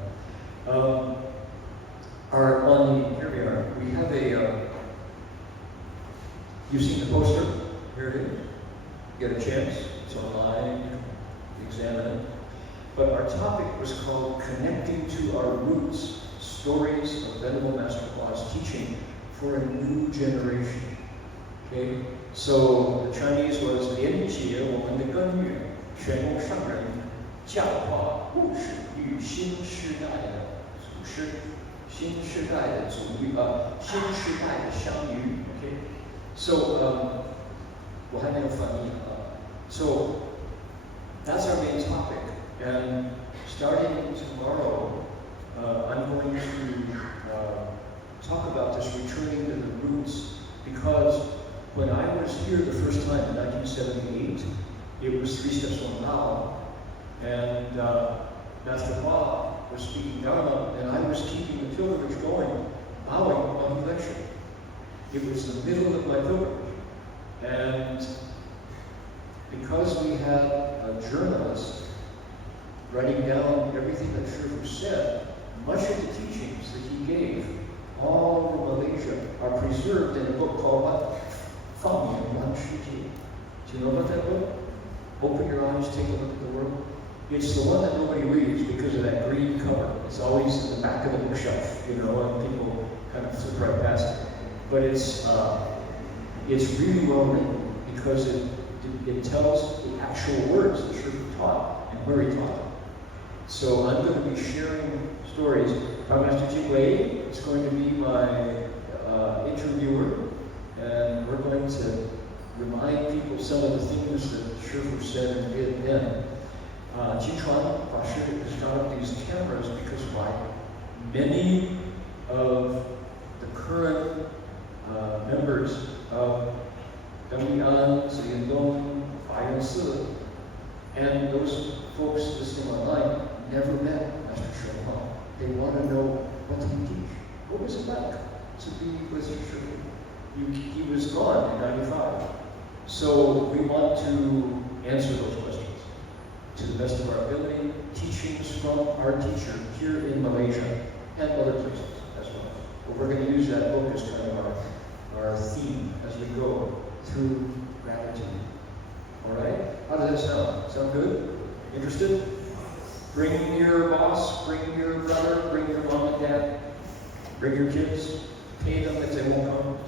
Here we are. We have you've seen the poster? Here it is. You get a chance. It's online. You examine it. But our topic was called Connecting to Our Roots, Stories of Venerable Master Hua's Teaching for a New Generation. Okay? So the Chinese was 连结我们的根源，全部上人教化故事与新时代的祖师，新时代的新时代的相遇。Okay? So 我还没有翻译啊。So that's our main topic, and starting tomorrow, I'm going to talk about this returning to the roots, because when I was here the first time in 1978, it was 3 Steps on Tao, and Master Hua was speaking Dharma, and I was keeping the pilgrimage going, bowing while he lectured. It was the middle of my pilgrimage, and because we had a journalist writing down everything that Shifu said, much of the teachings that he gave all over Malaysia are preserved in a book called what? 放眼观世界. Do you know about that book? Open your eyes, take a look at the world. It's the one that nobody reads because of that green cover. It's always in the back of the bookshelf, and people kind of flip right past it. But it's really well written because it tells the actual words that Shifu taught and where he taught them. So I'm going to be sharing stories. Master Jing Wei is going to be my interviewer, and we're going to remind people some of the things that Shifu said and did then. Jin Chuan has got up these cameras because why? Many of the current members of Damian, Ziyandong, Fai Si, and those folks listening online never met Master Shenhua. They want to know, what did he teach? What was it like to be with Shifu? He was gone in 95. So we want to answer those questions to the best of our ability, teachings from our teacher here in Malaysia and other places as well. But we're going to use that book as kind of our theme as we go through gratitude. All right? How does that sound? Sound good? Interested? Bring your boss, bring your brother, bring your mom and dad, bring your kids, pay them if they won't come.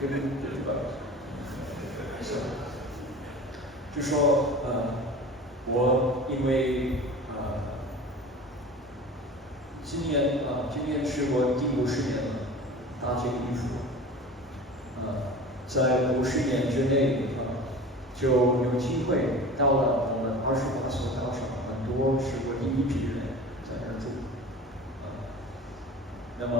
Give them $50. So, 就说我因为今年是我第50年了，搭这个衣服。在50年之内就有机会到了我们28所道场，很多是我第一批人在那儿住。那么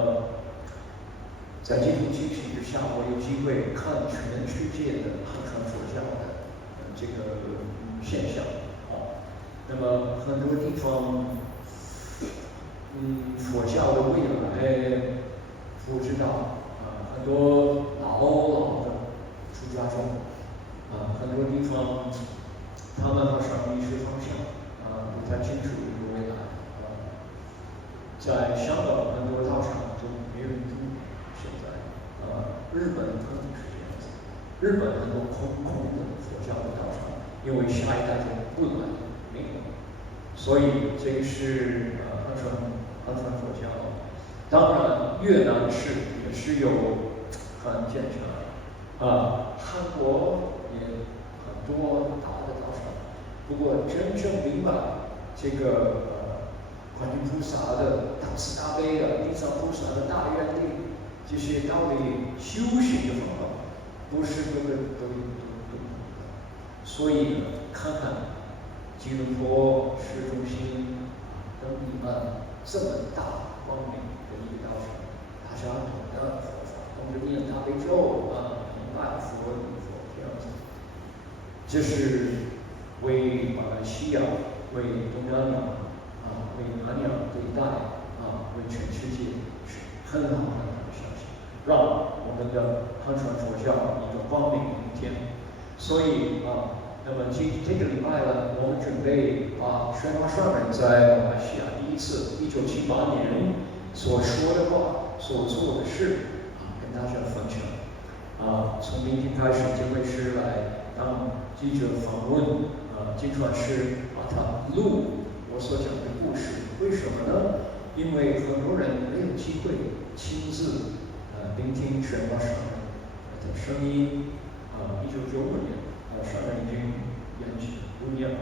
在这种情形之下，我有机会看全世界的汉传佛教的这个现象那么很多地方，佛教的未来不知道很多老的出家众很多地方他们好像迷失方向不太清楚一个未来在香港很多道场都没人住，现在日本可能是这样子，日本很多空的佛教的道场，因为下一代就不来没有，所以这个是汉传佛教。当然，越南也是有很健全韩国也很多大的道场，不过真正明白这个观音菩萨的大慈大悲的、地藏菩萨的大愿力，这些道理修行的方法，不是个个都懂的。所以看看吉隆坡市中心跟你们这么大光明的一个道场，大家懂得佛法，懂得念大悲咒明白佛与佛这样子，这是为马来西亚、为东南亚为南洋这一带为全世界是很好的消息，让我们的汉传佛教一个光明明天。所以那么这个礼拜呢，我们准备把宣化上人在马来西亚第一次1978年所说的话、所做的事跟大家分享。从明天开始，就会是来当记者访问经传师把他录我所讲的故事。为什么呢？因为很多人没有机会亲自聆听宣化上人的声音。1995年上人已经圆寂5年了，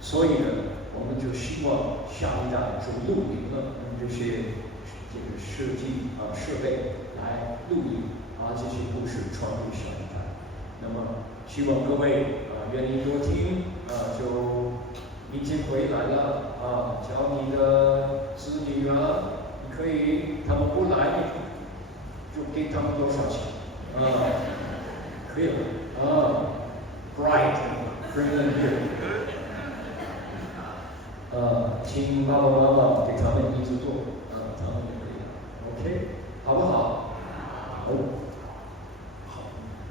所以呢，我们就希望下一代就录影了，用这些这个设备来录影，把这些故事传给下一代。那么希望各位愿意多听就明天回来了教你的子女你可以他们不来，就给他们多少钱可以了bright bring them here 请爸爸妈妈给他们一直做他们就可以了 OK 好不好？好。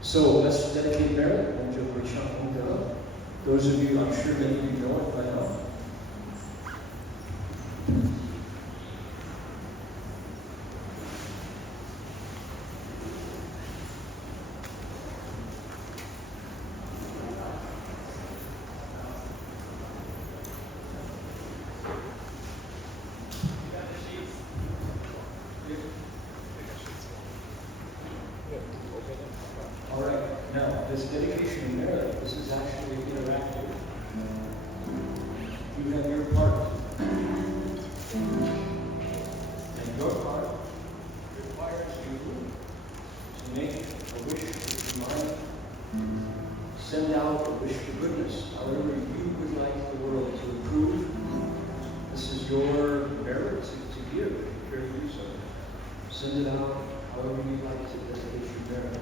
So let's dedicate merit 我们就会唱功德。Those of you I'm sure many of you know it by now. All right, now this dedication of merit, this is actually interactive. You have your part. And your part requires you to make a wish that you might send out a wish for goodness, however you would like the world to improve. This is your merit to give, here to do so. Send it out however you like to dedicate your merit.